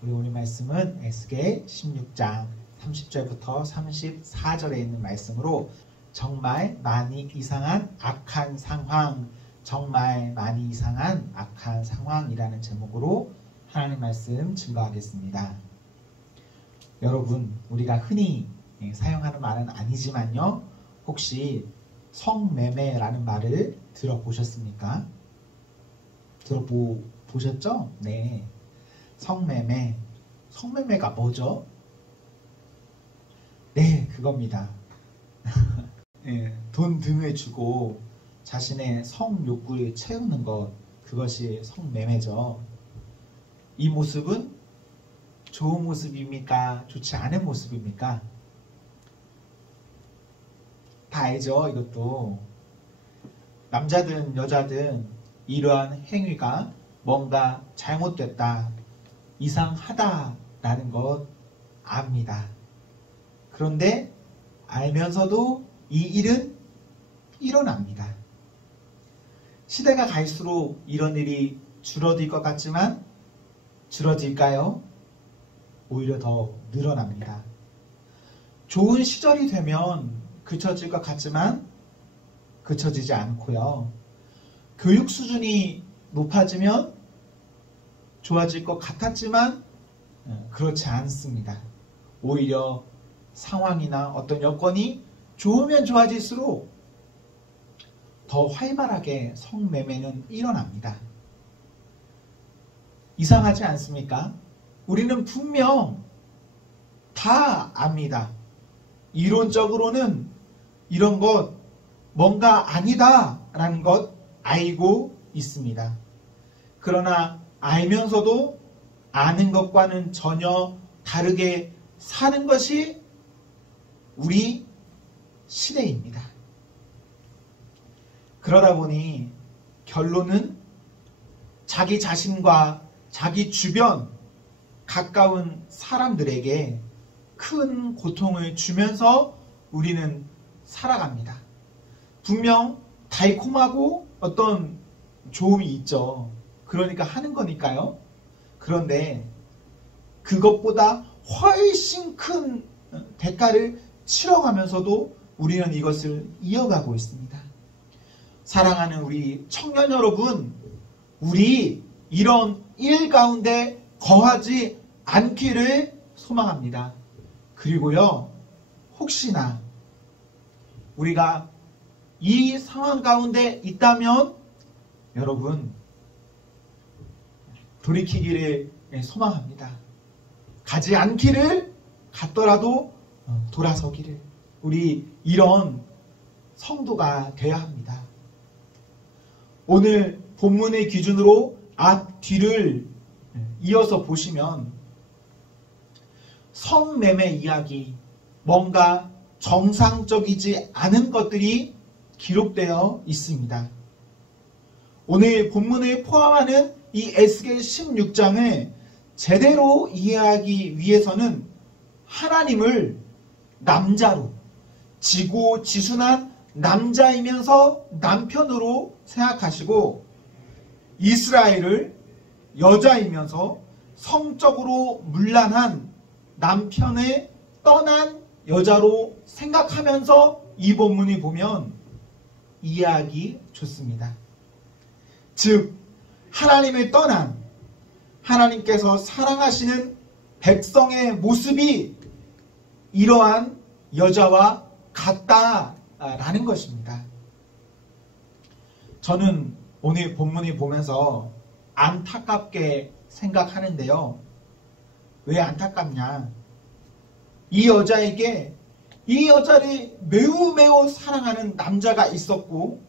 우리 오늘 말씀은 에스겔 16장 30절부터 34절에 있는 말씀으로 정말 많이 이상한 악한 상황, 정말 많이 이상한 악한 상황이라는 제목으로 하나님 말씀 증거하겠습니다. 여러분, 우리가 흔히 사용하는 말은 아니지만요, 혹시 성매매라는 말을 들어보셨습니까? 들어보셨죠? 네. 성매매. 성매매가 뭐죠? 네, 그겁니다. 네, 돈 등을 주고 자신의 성욕구를 채우는 것, 그것이 성매매죠. 이 모습은 좋은 모습입니까? 좋지 않은 모습입니까? 다 알죠, 이것도. 남자든 여자든 이러한 행위가 뭔가 잘못됐다, 이상하다라는 것 압니다. 그런데 알면서도 이 일은 일어납니다. 시대가 갈수록 이런 일이 줄어들 것 같지만 줄어들까요? 오히려 더 늘어납니다. 좋은 시절이 되면 그쳐질 것 같지만 그쳐지지 않고요. 교육 수준이 높아지면 좋아질 것 같았지만 그렇지 않습니다. 오히려 상황이나 어떤 여건이 좋으면 좋아질수록 더 활발하게 성매매는 일어납니다. 이상하지 않습니까? 우리는 분명 다 압니다. 이론적으로는 이런 것 뭔가 아니다 라는 것 알고 있습니다. 그러나 알면서도 아는 것과는 전혀 다르게 사는 것이 우리 시대입니다. 그러다 보니 결론은 자기 자신과 자기 주변 가까운 사람들에게 큰 고통을 주면서 우리는 살아갑니다. 분명 달콤하고 어떤 좋음이 있죠. 그러니까 하는 거니까요. 그런데 그것보다 훨씬 큰 대가를 치러가면서도 우리는 이것을 이어가고 있습니다. 사랑하는 우리 청년 여러분, 우리 이런 일 가운데 거하지 않기를 소망합니다. 그리고요, 혹시나 우리가 이 상황 가운데 있다면 여러분 돌이키기를 소망합니다. 가지 않기를, 갔더라도 돌아서기를. 우리 이런 성도가 되어야 합니다. 오늘 본문의 기준으로 앞, 뒤를 이어서 보시면 성매매 이야기, 뭔가 정상적이지 않은 것들이 기록되어 있습니다. 오늘 본문을 포함하는 이 에스겔 16장을 제대로 이해하기 위해서는 하나님을 남자로, 지고지순한 남자이면서 남편으로 생각하시고 이스라엘을 여자이면서 성적으로 문란한 남편을 떠난 여자로 생각하면서 이 본문을 보면 이해하기 좋습니다. 즉 하나님을 떠난, 하나님께서 사랑하시는 백성의 모습이 이러한 여자와 같다라는 것입니다. 저는 오늘 본문을 보면서 안타깝게 생각하는데요. 왜 안타깝냐? 이 여자에게 이 여자를 매우 사랑하는 남자가 있었고,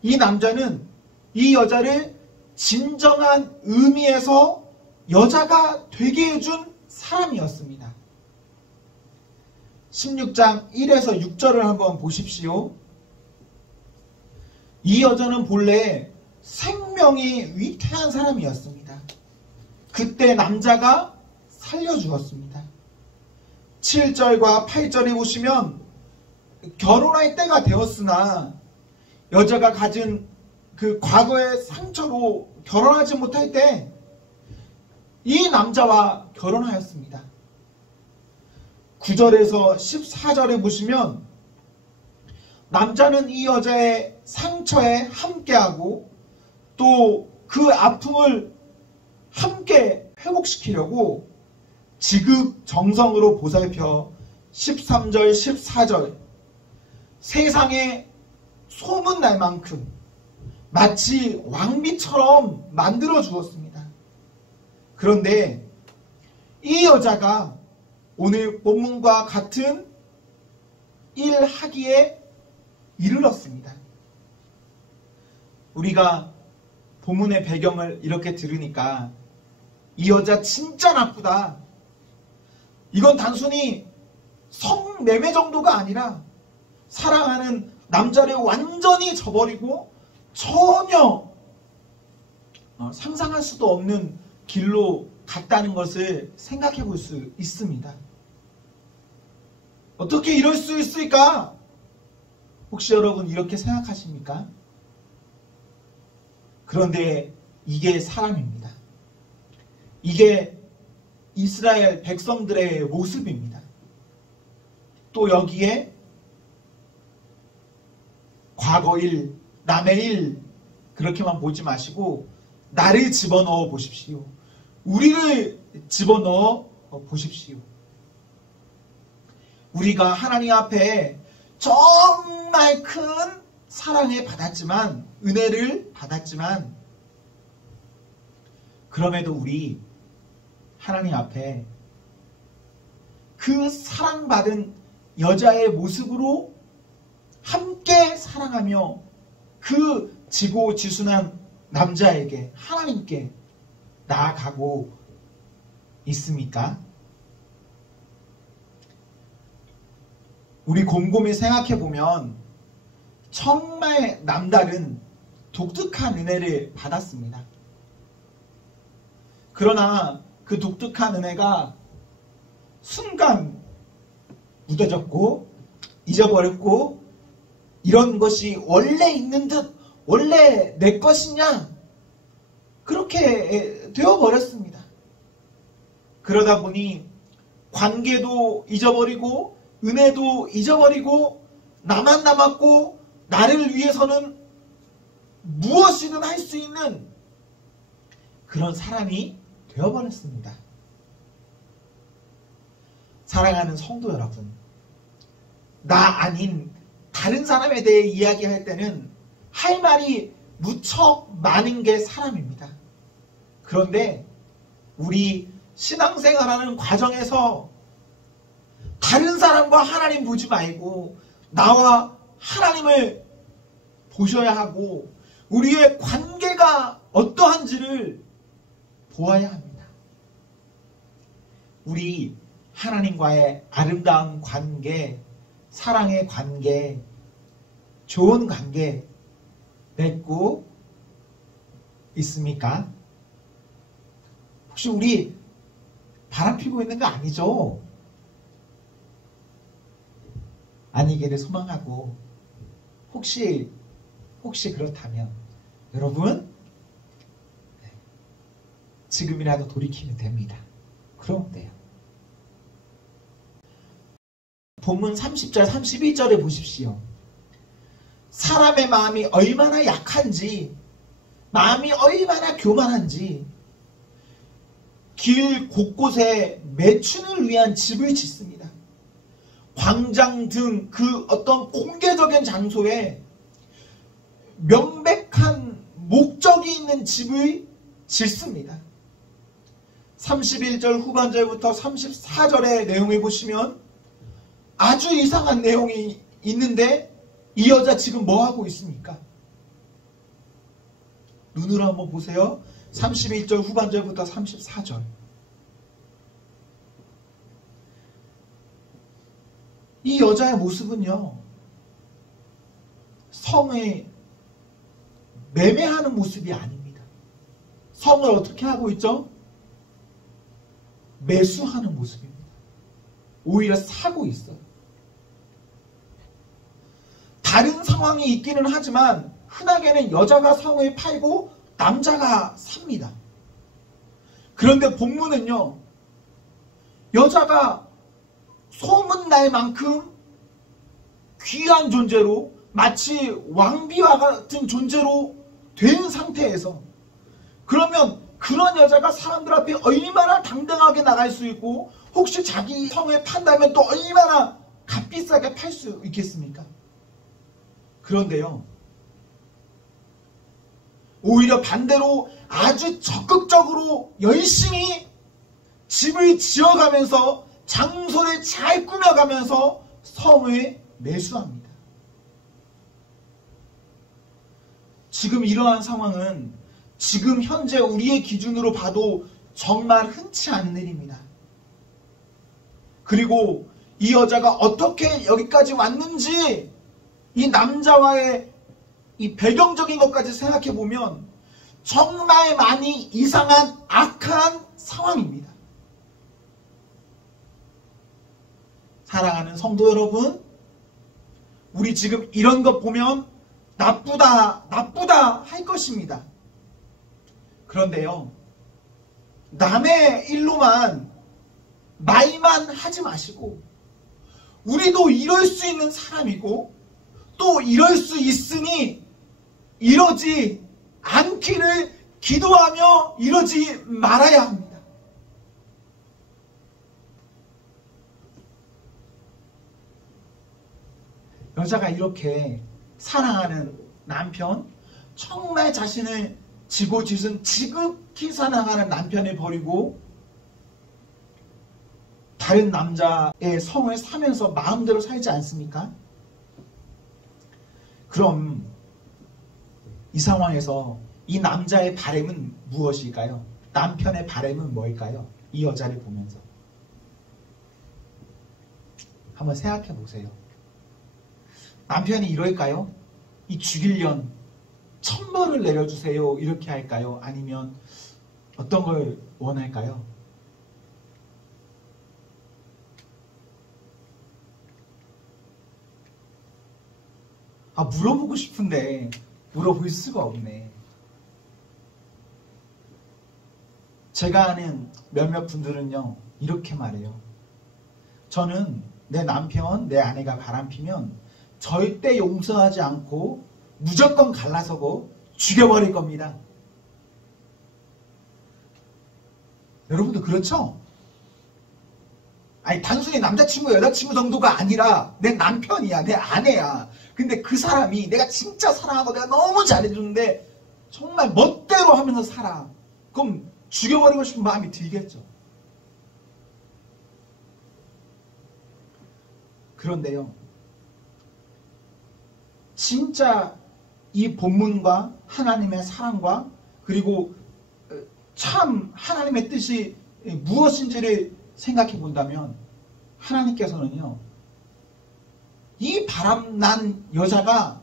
이 남자는 이 여자를 진정한 의미에서 여자가 되게 해준 사람이었습니다. 16장 1에서 6절을 한번 보십시오. 이 여자는 본래 생명이 위태한 사람이었습니다. 그때 남자가 살려주었습니다. 7절과 8절에 보시면 결혼할 때가 되었으나 여자가 가진 그 과거의 상처로 결혼하지 못할 때 이 남자와 결혼하였습니다. 9절에서 14절에 보시면 남자는 이 여자의 상처에 함께하고 또 그 아픔을 함께 회복시키려고 지극정성으로 보살펴 13절, 14절 세상에 소문날 만큼 마치 왕비처럼 만들어 주었습니다. 그런데 이 여자가 오늘 본문과 같은 일하기에 이르렀습니다. 우리가 본문의 배경을 이렇게 들으니까 이 여자 진짜 나쁘다. 이건 단순히 성매매 정도가 아니라 사랑하는 남자를 완전히 저버리고 전혀 상상할 수도 없는 길로 갔다는 것을 생각해 볼 수 있습니다. 어떻게 이럴 수 있을까? 혹시 여러분 이렇게 생각하십니까? 그런데 이게 사람입니다. 이게 이스라엘 백성들의 모습입니다. 또 여기에 과거 일, 남의 일 그렇게만 보지 마시고 나를 집어넣어 보십시오. 우리를 집어넣어 보십시오. 우리가 하나님 앞에 정말 큰 사랑을 받았지만, 은혜를 받았지만, 그럼에도 우리 하나님 앞에 그 사랑받은 여자의 모습으로 함께 사랑하며 그 지고지순한 남자에게, 하나님께 나아가고 있습니까? 우리 곰곰이 생각해보면 정말 남다른 독특한 은혜를 받았습니다. 그러나 그 독특한 은혜가 순간 무뎌졌고 잊어버렸고, 이런 것이 원래 있는 듯 원래 내 것이냐, 그렇게 되어버렸습니다. 그러다 보니 관계도 잊어버리고 은혜도 잊어버리고 나만 남았고, 나를 위해서는 무엇이든 할 수 있는 그런 사람이 되어버렸습니다. 사랑하는 성도 여러분, 나 아닌 다른 사람에 대해 이야기할 때는 할 말이 무척 많은 게 사람입니다. 그런데 우리 신앙생활하는 과정에서 다른 사람과 하나님 보지 말고 나와 하나님을 보셔야 하고, 우리의 관계가 어떠한지를 보아야 합니다. 우리 하나님과의 아름다운 관계, 사랑의 관계, 좋은 관계 맺고 있습니까? 혹시 우리 바람피고 있는 거 아니죠? 아니기를 소망하고, 혹시 그렇다면 여러분 지금이라도 돌이키면 됩니다. 그럼 돼요. 본문 30절 31절에 보십시오. 사람의 마음이 얼마나 약한지, 마음이 얼마나 교만한지, 길 곳곳에 매춘을 위한 집을 짓습니다. 광장 등 그 어떤 공개적인 장소에 명백한 목적이 있는 집을 짓습니다. 31절 후반절부터 34절의 내용을 보시면 아주 이상한 내용이 있는데, 이 여자 지금 뭐 하고 있습니까? 눈으로 한번 보세요. 31절 후반절부터 34절. 이 여자의 모습은요, 성을 매매하는 모습이 아닙니다. 성을 어떻게 하고 있죠? 매수하는 모습입니다. 오히려 사고 있어요. 다른 상황이 있기는 하지만 흔하게는 여자가 성을 팔고 남자가 삽니다. 그런데 본문은요, 여자가 소문날 만큼 귀한 존재로, 마치 왕비와 같은 존재로 된 상태에서, 그러면 그런 여자가 사람들 앞에 얼마나 당당하게 나갈 수 있고, 혹시 자기 성에 판다면 또 얼마나 값비싸게 팔 수 있겠습니까? 그런데요, 오히려 반대로 아주 적극적으로 열심히 집을 지어가면서 장소를 잘 꾸며가면서 성을 매수합니다. 지금 이러한 상황은 지금 현재 우리의 기준으로 봐도 정말 흔치 않은 일입니다. 그리고 이 여자가 어떻게 여기까지 왔는지, 이 남자와의 이 배경적인 것까지 생각해 보면 정말 많이 이상한 악한 상황입니다. 사랑하는 성도 여러분, 우리 지금 이런 것 보면 나쁘다 할 것입니다. 그런데요, 남의 일로만 말만 하지 마시고, 우리도 이럴 수 있는 사람이고 또 이럴 수 있으니 이러지 않기를 기도하며 이러지 말아야 합니다. 여자가 이렇게 사랑하는 남편, 정말 자신을 지고지순 지극히 사랑하는 남편을 버리고 다른 남자의 성을 사면서 마음대로 살지 않습니까? 그럼 이 상황에서 이 남자의 바람은 무엇일까요? 남편의 바람은 뭘까요? 이 여자를 보면서 한번 생각해 보세요. 남편이 이럴까요? 이 죽일년 천벌을 내려주세요 이렇게 할까요? 아니면 어떤 걸 원할까요? 물어보고 싶은데 물어볼 수가 없네. 제가 아는 몇몇 분들은요, 이렇게 말해요. 저는 내 남편, 내 아내가 바람피면 절대 용서하지 않고 무조건 갈라서고 죽여버릴 겁니다. 여러분도 그렇죠? 아니, 단순히 남자친구, 여자친구 정도가 아니라 내 남편이야, 내 아내야. 근데 그 사람이 내가 진짜 사랑하고 내가 너무 잘해주는데 정말 멋대로 하면서 살아. 그럼 죽여버리고 싶은 마음이 들겠죠. 그런데요, 진짜 이 본문과 하나님의 사랑과 그리고 참 하나님의 뜻이 무엇인지를 생각해 본다면 하나님께서는요, 이 바람난 여자가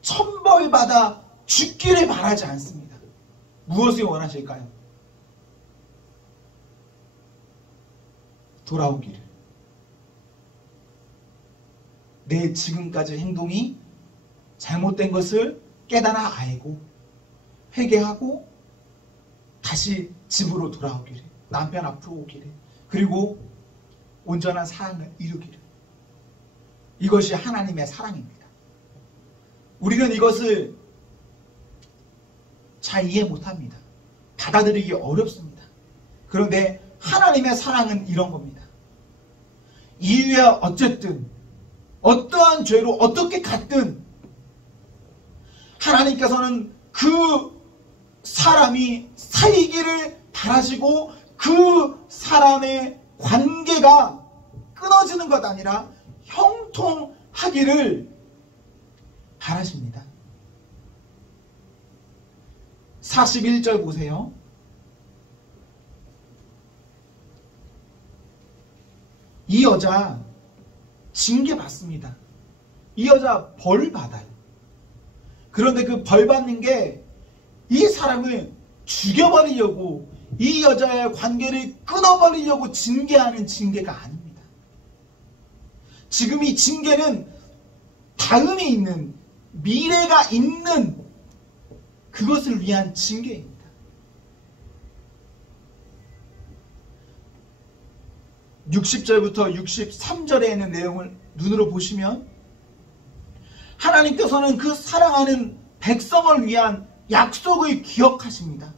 천벌받아 죽기를 바라지 않습니다. 무엇을 원하실까요? 돌아오기를. 내 지금까지 행동이 잘못된 것을 깨달아 알고 회개하고 다시 집으로 돌아오기를, 남편 앞으로 오기를, 그리고 온전한 사랑을 이루기를. 이것이 하나님의 사랑입니다. 우리는 이것을 잘 이해 못합니다. 받아들이기 어렵습니다. 그런데 하나님의 사랑은 이런 겁니다. 이유야 어쨌든 어떠한 죄로 어떻게 갔든 하나님께서는 그 사람이 살기를 바라시고 그 사람의 관계가 끊어지는 것 아니라 형통하기를 바라십니다. 41절 보세요. 이 여자 징계받습니다. 이 여자 벌 받아요. 그런데 그 벌 받는 게 이 사람을 죽여버리려고, 이 여자의 관계를 끊어버리려고 징계하는 징계가 아닙니다. 지금 이 징계는 다음이 있는, 미래가 있는, 그것을 위한 징계입니다. 60절부터 63절에 있는 내용을 눈으로 보시면 하나님께서는 그 사랑하는 백성을 위한 약속을 기억하십니다.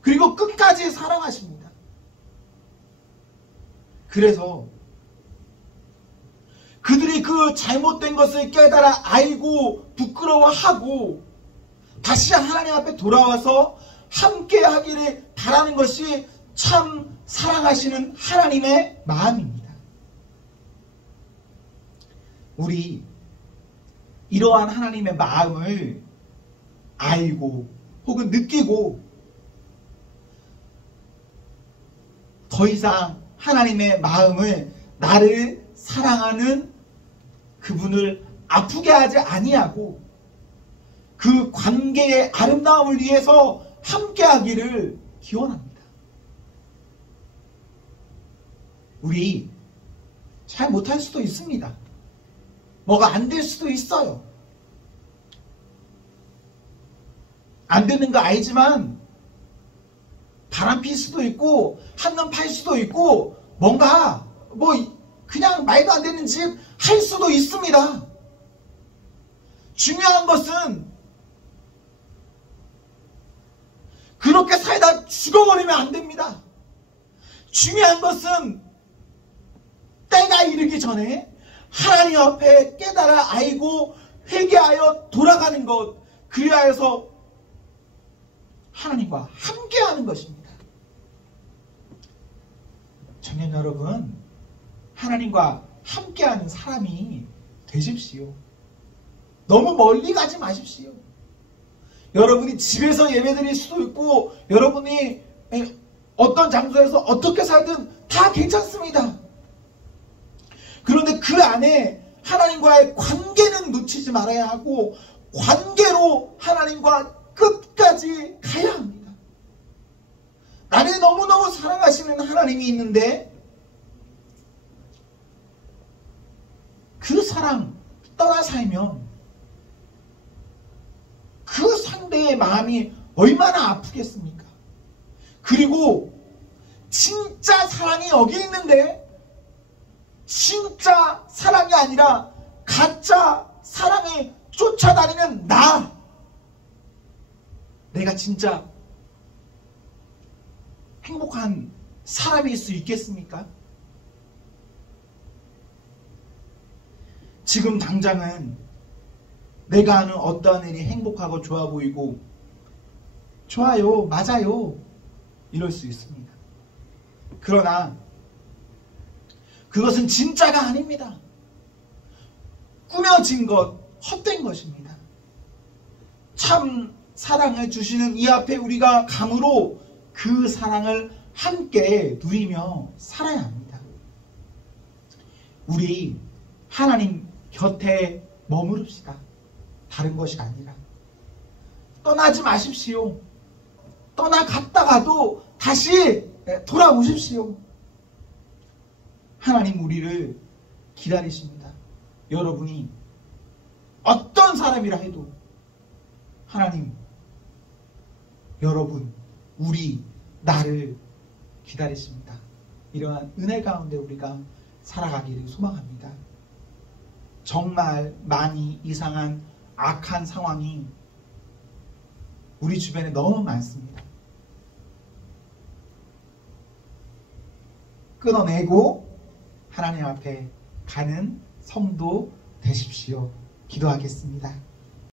그리고 끝까지 사랑하십니다. 그래서 그들이 그 잘못된 것을 깨달아 알고 부끄러워하고 다시 하나님 앞에 돌아와서 함께 하기를 바라는 것이 참 사랑하시는 하나님의 마음입니다. 우리 이러한 하나님의 마음을 알고 혹은 느끼고 더 이상 하나님의 마음을 나를 사랑하는 그분을 아프게 하지 아니하고 그 관계의 아름다움을 위해서 함께하기를 기원합니다. 우리 잘 못할 수도 있습니다. 뭐가 안 될 수도 있어요. 안 되는 거 알지만 바람 필 수도 있고 한눈 팔 수도 있고 뭔가 그냥 말도 안 되는 짓 할 수도 있습니다. 중요한 것은 그렇게 살다 죽어버리면 안 됩니다. 중요한 것은 때가 이르기 전에 하나님 앞에 깨달아 알고 회개하여 돌아가는 것, 그리하여서 하나님과 함께하는 것입니다. 청년 여러분, 하나님과 함께하는 사람이 되십시오. 너무 멀리 가지 마십시오. 여러분이 집에서 예배드릴 수도 있고 여러분이 어떤 장소에서 어떻게 살든 다 괜찮습니다. 그런데 그 안에 하나님과의 관계는 놓치지 말아야 하고 관계로 하나님과 끝까지 가야 합니다. 나를 너무너무 사랑하시는 하나님이 있는데 그 사랑 떠나 살면 그 상대의 마음이 얼마나 아프겠습니까? 그리고 진짜 사랑이 여기 있는데 진짜 사랑이 아니라 가짜 사랑에 쫓아다니는 내가 진짜 행복한 사람일 수 있겠습니까? 지금 당장은 내가 하는 어떠한 일이 행복하고 좋아 보이고 좋아요, 맞아요 이럴 수 있습니다. 그러나 그것은 진짜가 아닙니다. 꾸며진 것, 헛된 것입니다. 참 사랑을 주시는 이 앞에 우리가 감으로 그 사랑을 함께 누리며 살아야 합니다. 우리 하나님 곁에 머무릅시다. 다른 것이 아니라 떠나지 마십시오. 떠나갔다가도 다시 돌아오십시오. 하나님 우리를 기다리십니다. 여러분이 어떤 사람이라 해도 하나님 여러분 우리 나를 기다리십니다. 이러한 은혜 가운데 우리가 살아가기를 소망합니다. 정말 많이 이상한 악한 상황이 우리 주변에 너무 많습니다. 끊어내고 하나님 앞에 가는 성도 되십시오. 기도하겠습니다.